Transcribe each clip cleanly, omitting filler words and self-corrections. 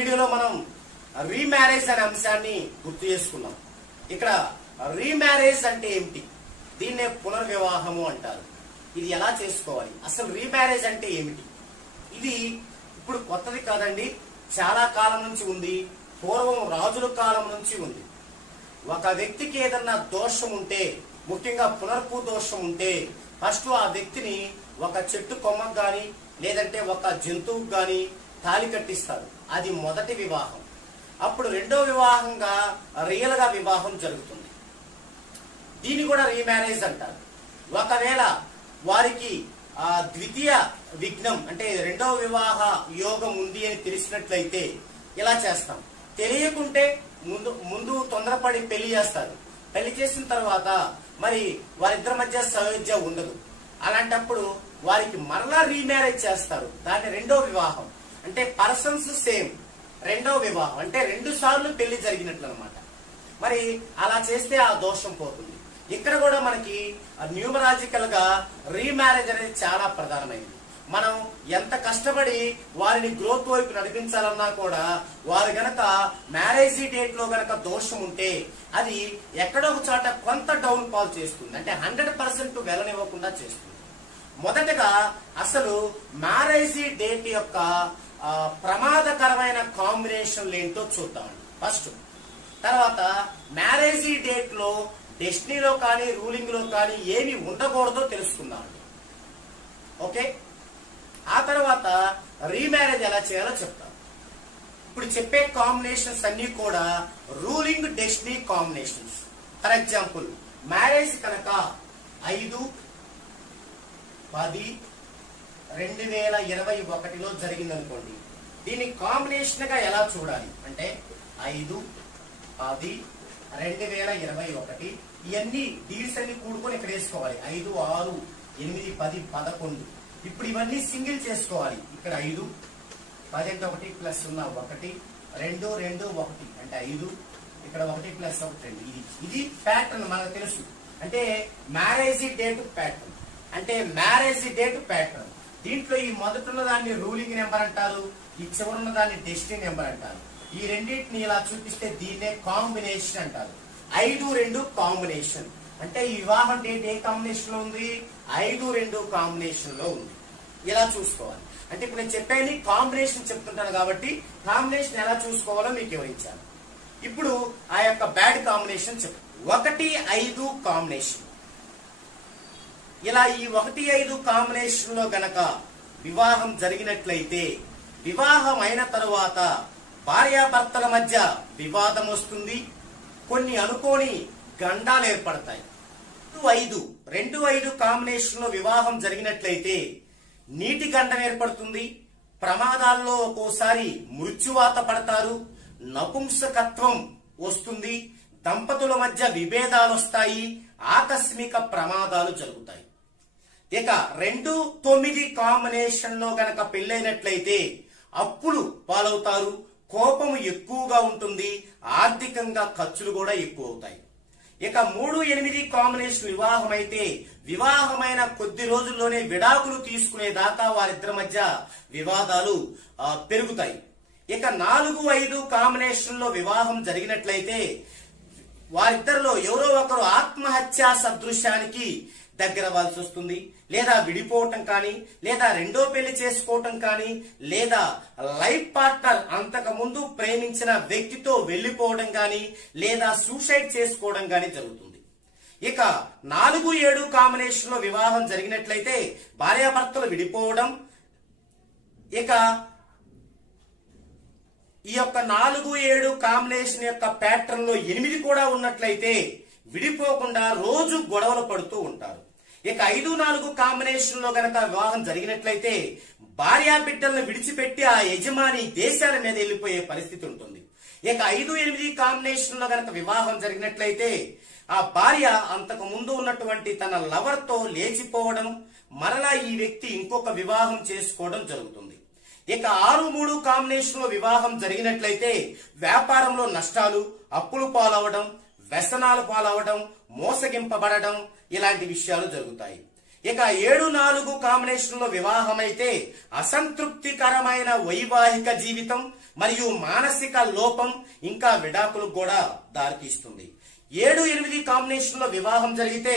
వీడియోలో మనం రీమ్యారేజ్ అనే అంశాన్ని గుర్తు చేసుకున్నాం. ఇక్కడ రీమ్యారేజ్ అంటే ఏమిటి? దీన్నే పునర్వివాహము అంటారు. ఇది ఎలా చేసుకోవాలి? అసలు రీమ్యారేజ్ అంటే ఏమిటి? ఇది ఇప్పుడు కొత్తది కాదండి, చాలా కాలం నుంచి ఉంది. పూర్వం రాజుల కాలం నుంచి ఉంది. ఒక వ్యక్తికి ఏదన్నా దోషం ఉంటే, ముఖ్యంగా పునర్పు దోషం ఉంటే, ఫస్ట్ ఆ వ్యక్తిని ఒక చెట్టు కొమ్మకు గాని లేదంటే ఒక జంతువుకు గాని తాళి కట్టిస్తారు. అది మొదటి వివాహం. అప్పుడు రెండో వివాహంగా రియల్ గా వివాహం జరుగుతుంది. దీన్ని కూడా రీమ్యారేజ్ అంటారు. ఒకవేళ వారికి ద్వితీయ విఘ్నం అంటే రెండవ వివాహ యోగం ఉంది అని తెలిసినట్లయితే ఇలా చేస్తాం. తెలియకుంటే ముందు తొందరపడి పెళ్లి చేస్తారు. పెళ్లి చేసిన తర్వాత మరి వారిద్దరి మధ్య సయోధ్య ఉండదు. అలాంటప్పుడు వారికి మరలా రీమ్యారేజ్ చేస్తారు. దాన్ని రెండో వివాహం అంటే పర్సన్స్ సేమ్ రెండో వివాహం అంటే 2 సార్లు పెళ్లి జరిగినట్లు అనమాట. మరి అలా చేస్తే ఆ దోషం పోతుంది. ఇక్కడ కూడా మనకి న్యూమరాజికల్ గా రీమ్యారేజ్ అనేది చాలా ప్రధానమైంది. మనం ఎంత కష్టపడి వారిని గ్రోత్ వైపు నడిపించాలన్నా కూడా వారు గనక మ్యారేజీ డేట్ లో గనక దోషం ఉంటే అది ఎక్కడో ఒక చోట కొంత డౌన్ ఫాల్ చేస్తుంది. అంటే 100% వెళ్ళనివ్వకుండా చేస్తుంది. మొదటగా అసలు మ్యారేజీ డేట్ యొక్క ప్రమాదకరమైన కాంబినేషన్లు ఏంటో చూద్దామండి ఫస్ట్. తర్వాత మ్యారేజీ డేట్ లో డెస్టినీలో కానీ రూలింగ్ లో కానీ ఏమి ఉండకూడదో తెలుసుకుందామండి. ఓకే, ఆ తర్వాత రీమ్యారేజ్ ఎలా చేయాలో చెప్తాం. ఇప్పుడు చెప్పే కాంబినేషన్స్ అన్ని కూడా ruling destiny combinations. For example marriage కనుక 5-10-2021లో జరిగిందనుకోండి. దీన్ని కాంబినేషన్ గా ఎలా చూడాలి అంటే 5-10-2021 ఇవన్నీ డీల్స్ అన్ని కూడుకొని ఇక్కడ వేసుకోవాలి. 5, 6, 8, 10, 11. ఇప్పుడు ఇవన్నీ సింగిల్ చేసుకోవాలి. ఇక్కడ 5, 10 అంటే 1 + 0 1, 2, 2, 1 అంటే 5, ఇక్కడ 1 + 1 2. ఇది ప్యాటర్న్ మనకు తెలుసు. అంటే మ్యారేజీ డేట్ ప్యాటర్న్ అంటే మ్యారేజీ డేట్ ప్యాటర్న్. దీంట్లో ఈ మొదటున్న దాన్ని రూలింగ్ నెంబర్ అంటారు, ఈ చివరున్న దాన్ని డెస్టినీ నెంబర్ అంటారు. ఈ రెండింటిని ఇలా చూపిస్తే దీన్నే కాంబినేషన్ అంటారు. 5-2 కాంబినేషన్ అంటే ఈ వివాహం డేట్ ఏ కాంబినేషన్ లో ఉంది? 5-2 కాంబినేషన్ లో ఉంది. ఇలా చూసుకోవాలి. అంటే ఇప్పుడు నేను చెప్పేది కాంబినేషన్ చెప్తుంటాను కాబట్టి కాంబినేషన్ ఎలా చూసుకోవాలో మీకు వివరించాను. ఇప్పుడు ఆ యొక్క బ్యాడ్ కాంబినేషన్ చెప్పు. 1-5 కాంబినేషన్. ఇలా ఈ 1-5 కాంబినేషన్ లో గనక వివాహం జరిగినట్లయితే వివాహం అయిన తరువాత భార్యాభర్తల మధ్య వివాదం వస్తుంది. కొన్ని అనుకోని గండాలు ఏర్పడతాయి. 2-5 కాంబినేషన్ లో వివాహం జరిగినట్లయితే నీటి గండం ఏర్పడుతుంది. ప్రమాదాల్లో ఒక్కోసారి మృత్యువాత పడతారు. నపుంసకత్వం వస్తుంది. దంపతుల మధ్య విభేదాలు వస్తాయి. ఆకస్మిక ప్రమాదాలు జరుగుతాయి. ఇక 2-9 కాంబినేషన్ లో గనక పెళ్ళైనట్లయితే అప్పులు పాలవుతారు. కోపం ఎక్కువగా ఉంటుంది. ఆర్థికంగా ఖర్చులు కూడా ఎక్కువ అవుతాయి. ఇక 3-8 కాంబినేషన్ వివాహం అయితే వివాహమైన కొద్ది రోజుల్లోనే విడాకులు తీసుకునేదాకా వారిద్దరి మధ్య వివాదాలు పెరుగుతాయి. ఇక 4-5 కాంబినేషన్ లో వివాహం జరిగినట్లయితే వారిద్దరిలో ఎవరో ఒకరు ఆత్మహత్యా సదృశ్యానికి దగ్గర అవ్వాల్సి వస్తుంది. లేదా విడిపోవటం కానీ, లేదా రెండో పెళ్లి చేసుకోవటం కానీ, లేదా లైఫ్ పార్ట్నర్ అంతకు ముందు ప్రేమించిన వ్యక్తితో వెళ్లిపోవడం కానీ, లేదా సూసైడ్ చేసుకోవడం కానీ జరుగుతుంది. ఇక 4-7 కాంబినేషన్ లో వివాహం జరిగినట్లయితే భార్యాభర్తలు విడిపోవడం. ఇక ఈ యొక్క 4-7 కాంబినేషన్ యొక్క ప్యాటర్న్ లో 8 కూడా ఉన్నట్లయితే విడిపోకుండా రోజు గొడవలు పడుతూ ఉంటారు. ఇక 5-4 కాంబినేషన్ లో గనక వివాహం జరిగినట్లయితే భార్యా బిడ్డలను విడిచిపెట్టి ఆ యజమాని దేశాల మీద వెళ్లిపోయే పరిస్థితి ఉంటుంది. ఇక 5-8 కాంబినేషన్ లో గనక వివాహం జరిగినట్లయితే ఆ భార్య అంతకు ముందు ఉన్నటువంటి తన లవర్ తో లేచిపోవడం, మరలా ఈ వ్యక్తి ఇంకొక వివాహం చేసుకోవడం జరుగుతుంది. ఇక 6-3 కాంబినేషన్ లో వివాహం జరిగినట్లయితే వ్యాపారంలో నష్టాలు, అప్పులు పాలవడం, వ్యసనాలు పాలవడం, మోసగింపబడడం ఇలాంటి విషయాలు జరుగుతాయి. ఇక 7-4 కాంబినేషన్ లో వివాహం అయితే అసంతృప్తికరమైన వైవాహిక జీవితం మరియు మానసిక లోపం ఇంకా విడాకులకు కూడా దారితీస్తుంది. 7-8 కాంబినేషన్ లో వివాహం జరిగితే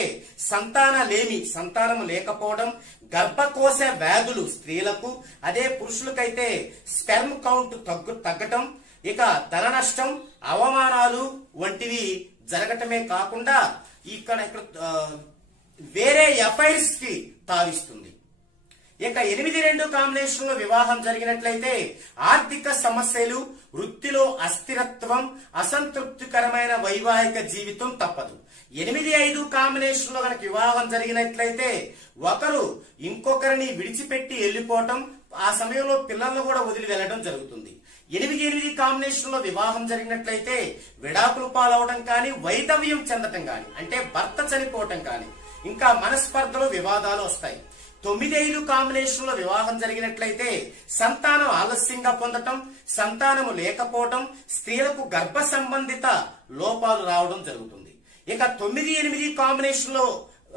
సంతానం లేకపోవడం, గర్భకోశ వ్యాధులు స్త్రీలకు, అదే పురుషులకైతే స్పెర్మ్ కౌంట్ తగ్గటం, ఇక ధన నష్టం, అవమానాలు వంటివి జరగటమే కాకుండా ఇక్కడ వేరే ఎఫైర్స్ కి తావిస్తుంది. ఇక 8-2 కాంబినేషన్ లో వివాహం జరిగినట్లయితే ఆర్థిక సమస్యలు, వృత్తిలో అస్థిరత్వం, అసంతృప్తికరమైన వైవాహిక జీవితం తప్పదు. 8-5 కాంబినేషన్ లో కనుక వివాహం జరిగినట్లయితే ఒకరు ఇంకొకరిని విడిచిపెట్టి వెళ్ళిపోవటం, ఆ సమయంలో పిల్లలను కూడా వదిలి వెళ్ళడం జరుగుతుంది. 8-8 కాంబినేషన్ లో వివాహం జరిగినట్లయితే విడాకులు పాలవడం కానీ, వైధవ్యం చెందటం కానీ, అంటే భర్త చనిపోవటం కానీ, ఇంకా మనస్పర్ధలు, వివాదాలు వస్తాయి. 9-5 కాంబినేషన్ లో వివాహం జరిగినట్లయితే సంతానం ఆలస్యంగా పొందటం, సంతానము లేకపోవటం, స్త్రీలకు గర్భ సంబంధిత లోపాలు రావడం జరుగుతుంది. ఇక 9-8 కాంబినేషన్ లో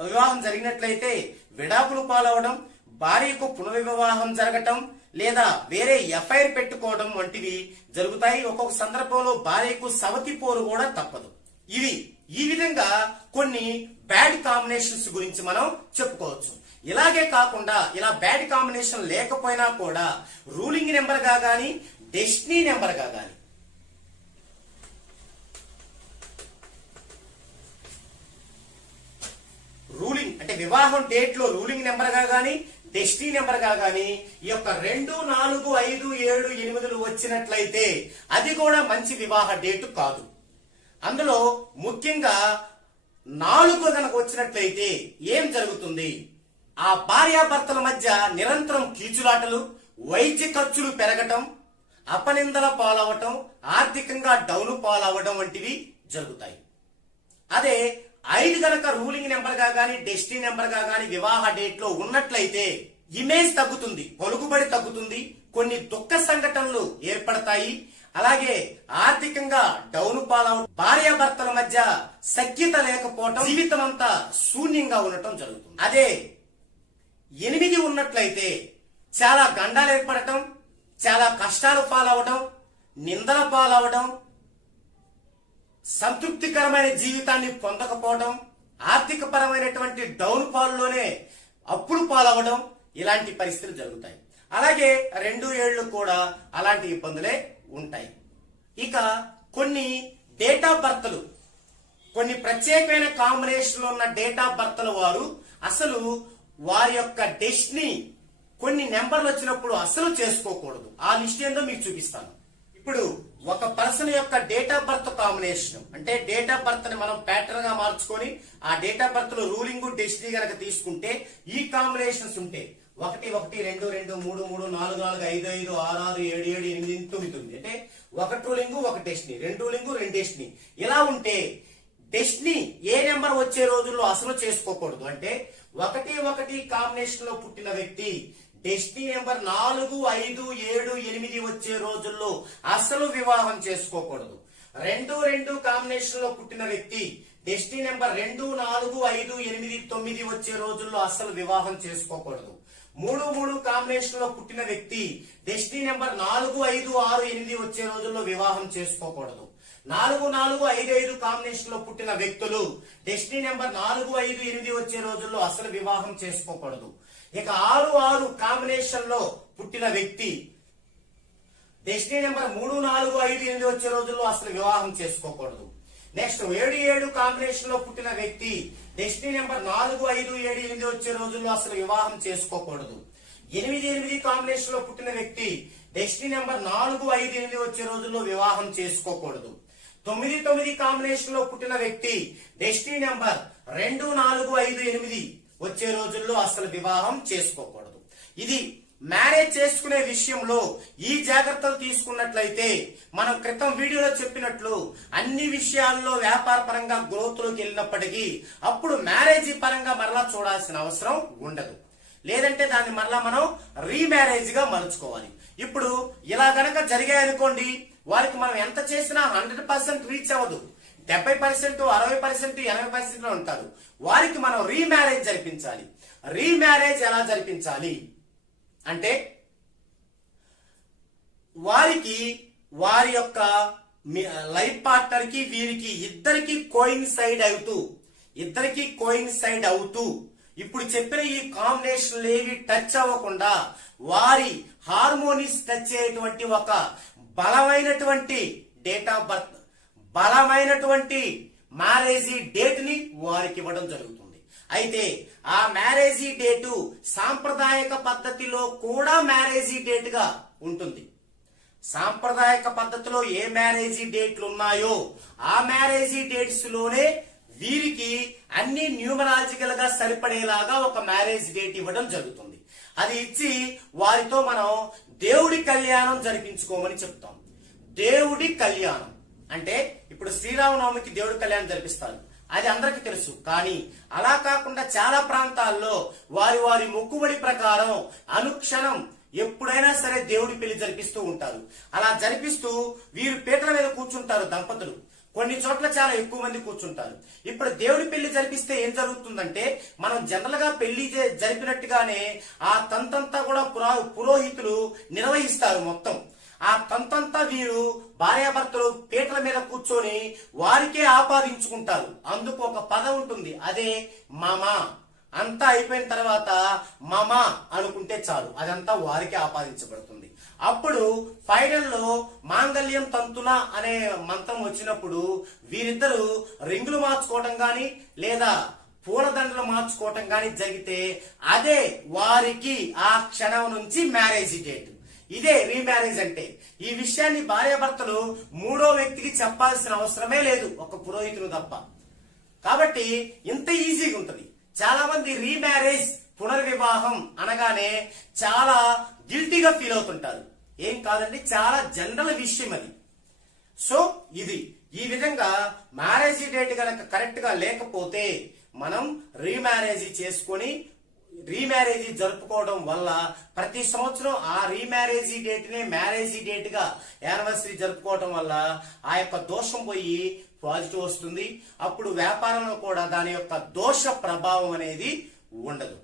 వివాహం జరిగినట్లయితే విడాకులు పాలవడం, భార్యకు పునర్వివాహం జరగటం లేదా వేరే ఎఫ్ఐఆర్ పెట్టుకోవడం వంటివి జరుగుతాయి. ఒక్కొక్క సందర్భంలో భార్యకు సవతి పోరు కూడా తప్పదు. ఈ విధంగా కొన్ని బ్యాడ్ కాంబినేషన్స్ గురించి మనం చెప్పుకోవచ్చు. ఇలాగే కాకుండా ఇలా బ్యాడ్ కాంబినేషన్ లేకపోయినా కూడా రూలింగ్ నెంబర్ గా గాని, డెస్టినీ నెంబర్ గా గాని, రూలింగ్ అంటే వివాహం డేట్ లో రూలింగ్ నెంబర్ గా గాని, డెస్టినీ నెంబర్ గా గాని ఈ యొక్క 2, 4, 5, 7, 8 వచ్చినట్లయితే అది కూడా మంచి వివాహ డేటు కాదు. అందులో ముఖ్యంగా 4 కనుక వచ్చినట్లయితే ఏం జరుగుతుంది? ఆ భార్యాభర్తల మధ్య నిరంతరం కీచులాటలు, వైద్య ఖర్చులు పెరగటం, అపనిందల పాలవటం, ఆర్థికంగా డౌన్ పాలవడం వంటివి జరుగుతాయి. అదే 5 గనక రూలింగ్ నెంబర్ గా గాని, డెస్టినీ నెంబర్ గా గాని వివాహ డేట్ లో ఉన్నట్లయితే ఇమేజ్ తగ్గుతుంది, పలుకుబడి తగ్గుతుంది, కొన్ని దుఃఖ సంఘటనలు ఏర్పడతాయి, అలాగే ఆర్థికంగా డౌన్ పాలవడం, భార్యాభర్తల మధ్య సఖ్యత లేకపోవటం, జీవితం అంతా శూన్యంగా ఉండటం జరుగుతుంది. అదే 8 ఉన్నట్లయితే చాలా గండాలు ఏర్పడటం, చాలా కష్టాలు పాలవడం, నిందల పాలవడం, సంతృప్తికరమైన జీవితాన్ని పొందకపోవడం, ఆర్థిక పరమైనటువంటి డౌన్ పాల్లోనే అప్పులు పాలవడం, ఇలాంటి పరిస్థితులు జరుగుతాయి. అలాగే 2, 7 కూడా అలాంటి ఇబ్బందులే ఉంటాయి. ఇక కొన్ని డేట్ ఆఫ్ బర్త్లు, కొన్ని ప్రత్యేకమైన కాంబినేషన్ లో ఉన్న డేట్ ఆఫ్ బర్త్ల వారు అసలు వారి యొక్క డెస్టినీ కొన్ని నెంబర్లు వచ్చినప్పుడు అసలు చేసుకోకూడదు. ఆ లిస్ట్ ఏందో మీకు చూపిస్తాను. ఇప్పుడు ఒక పర్సన్ యొక్క డేట్ ఆఫ్ బర్త్ కాంబినేషన్ అంటే డేట్ ఆఫ్ బర్త్ ని మనం ప్యాటర్న్ గా మార్చుకొని ఆ డేట్ ఆఫ్ బర్త్ లో రూలింగ్, డెస్టినీ గనక తీసుకుంటే ఈ కాంబినేషన్స్ ఉంటే 1, 1, 2, 2, 3, 3, 4, 4, 5, 5, 6, 6, 7, 7, 8, 9, 9 అంటే 1 రూలింగ్, 1 డెస్టినీ, 2 రూలింగ్, 2 డెస్టినీ. ఇలా ఉంటే డెస్టినీ ఏ నెంబర్ వచ్చే రోజుల్లో అసలు చేసుకోకూడదు. అంటే 1, 1 కాంబినేషన్ లో పుట్టిన వ్యక్తి డెస్టినీ నెంబర్ 4, 5, 7, 8 వచ్చే రోజుల్లో అసలు వివాహం చేసుకోకూడదు. 2, 2 కాంబినేషన్ లో పుట్టిన వ్యక్తి డెస్టినీ నెంబర్ 2, 4, 5, 8, 9 వచ్చే రోజుల్లో అసలు వివాహం చేసుకోకూడదు. 3, 3 కాంబినేషన్ లో పుట్టిన వ్యక్తి డెస్టినీ నెంబర్ 4, 5, 6, 8 వచ్చే రోజుల్లో వివాహం చేసుకోకూడదు. 4, 4, 5, 5 కాంబినేషన్ లో పుట్టిన వ్యక్తులు డెస్టినీ నెంబర్ 4, 5, 8 వచ్చే రోజుల్లో అసలు వివాహం చేసుకోకూడదు. ఇక 6, 6 కాంబినేషన్ లో పుట్టిన వ్యక్తి డెస్టినీ నెంబర్ 3, 4, 5, 8 వచ్చే రోజుల్లో అసలు వివాహం చేసుకోకూడదు. నెక్స్ట్ 7, 7 కాంబినేషన్ లో పుట్టిన వ్యక్తి డెస్టినీ నెంబర్ 4, 5, 7, 8 వచ్చే రోజుల్లో అసలు వివాహం చేసుకోకూడదు. 8, 8 కాంబినేషన్ లో పుట్టిన వ్యక్తి డెస్టినీ నెంబర్ 4, 5, 8 వచ్చే రోజుల్లో వివాహం చేసుకోకూడదు. 9, 9 కాంబినేషన్ లో పుట్టిన వ్యక్తి డెస్టినీ నెంబర్ 2, 4, 5, 8 వచ్చే రోజుల్లో అసలు వివాహం చేసుకోకూడదు. ఇది మ్యారేజ్ చేసుకునే విషయంలో ఈ జాగ్రత్తలు తీసుకున్నట్లయితే మనం క్రితం వీడియోలో చెప్పినట్లు అన్ని విషయాల్లో వ్యాపార పరంగా గ్రోత్ లోకి వెళ్ళినప్పటికీ అప్పుడు మ్యారేజ్ పరంగా మరలా చూడాల్సిన అవసరం ఉండదు. లేదంటే దాన్ని మరలా మనం రీమ్యారేజ్ గా మలుచుకోవాలి. ఇప్పుడు ఇలా గనక జరిగాయనుకోండి, వారికి మనం ఎంత చేసినా 100% రీచ్ అవ్వదు. 70%, 60%, 80% ఉంటారు. వారికి మనం రీమ్యారేజ్ జరిపించాలి. రీమ్యారేజ్ ఎలా జరిపించాలి అంటే వారికి వారి యొక్క లైఫ్ పార్ట్నర్ కి వీరికి ఇద్దరికి కోయిన్సైడ్ అవుతూ ఇప్పుడు చెప్పిన ఈ కాంబినేషన్లు ఏవి టచ్ అవ్వకుండా వారి హార్మోనిస్ టచ్ అయ్యేటువంటి ఒక బలమైనటువంటి డేట్ ఆఫ్ బర్త్, బలమైనటువంటి మ్యారేజీ డేట్ ని వారికి ఇవ్వడం జరుగుతుంది. అయితే ఆ మ్యారేజీ డేటు సాంప్రదాయక పద్ధతిలో కూడా మ్యారేజీ డేట్ గా ఉంటుంది. సాంప్రదాయక పద్ధతిలో ఏ మ్యారేజీ డేట్లు ఉన్నాయో ఆ మ్యారేజీ డేట్స్ లోనే వీరికి అన్ని న్యూమరాలజికల్ గా సరిపడేలాగా ఒక మ్యారేజ్ డేట్ ఇవ్వడం జరుగుతుంది. అది ఇచ్చి వారితో మనం దేవుడి కళ్యాణం జరిపించుకోమని చెప్తాం. దేవుడి కళ్యాణం అంటే ఇప్పుడు శ్రీరామనవమికి దేవుడి కళ్యాణం జరిపిస్తారు, అది అందరికీ తెలుసు. కానీ అలా కాకుండా చాలా ప్రాంతాల్లో వారి మొక్కుబడి ప్రకారం అనుక్షణం ఎప్పుడైనా సరే దేవుడి పెళ్లి జరిపిస్తూ ఉంటారు. అలా జరిపిస్తూ వీరు పీటల మీద కూర్చుంటారు దంపతులు. కొన్ని చోట్ల చాలా ఎక్కువ మంది కూర్చుంటారు. ఇప్పుడు దేవుడి పెళ్లి జరిపిస్తే ఏం జరుగుతుందంటే మనం జనరల్ గా పెళ్లి జరిపినట్టుగానే ఆ తంతంతా కూడా పురోహితులు నిర్వహిస్తారు మొత్తం. ఆ తంతంతా వీరు భార్యాభర్తలు పీటల మీద కూర్చొని వారికే ఆపాదించుకుంటారు. అందుకు ఒక పదం ఉంటుంది, అదే మామ. అంతా అయిపోయిన తర్వాత మామ అనుకుంటే చాలు, అదంతా వారికే ఆపాదించబడుతుంది. అప్పుడు ఫైనల్లో మాంగళ్యం తంతున అనే మంత్రం వచ్చినప్పుడు వీరిద్దరూ రింగులు మార్చుకోవటం గాని లేదా పూలదండలు మార్చుకోవటం గాని జరిగితే అదే వారికి ఆ క్షణం నుంచి మ్యారేజ్ డేట్. ఇదే రీమ్యారేజ్ అంటే. ఈ విషయాన్ని భార్యాభర్తలు మూడో వ్యక్తికి చెప్పాల్సిన అవసరమే లేదు, ఒక పురోహితుడు తప్ప. కాబట్టి ఇంత ఈజీగా ఉంటది. చాలా మంది రీమ్యారేజ్ పునర్వివాహం అనగానే చాలా గిల్టీగా ఫీల్ అవుతుంటారు. ఏం కాదండి, చాలా జనరల్ విషయం అది. సో ఇది ఈ విధంగా మ్యారేజ్ డేట్ కనుక కరెక్ట్ గా లేకపోతే మనం రీమ్యారేజ్ చేసుకొని రీమ్యారేజీ జరుపుకోవడం వల్ల ప్రతి సంవత్సరం ఆ రీమ్యారేజీ డేట్ నే మ్యారేజీ డేట్ గా యానివర్సరీ జరుపుకోవడం వల్ల ఆ యొక్క దోషం పోయి పాజిటివ్ వస్తుంది. అప్పుడు వ్యాపారంలో కూడా దాని యొక్క దోష ప్రభావం అనేది ఉండదు.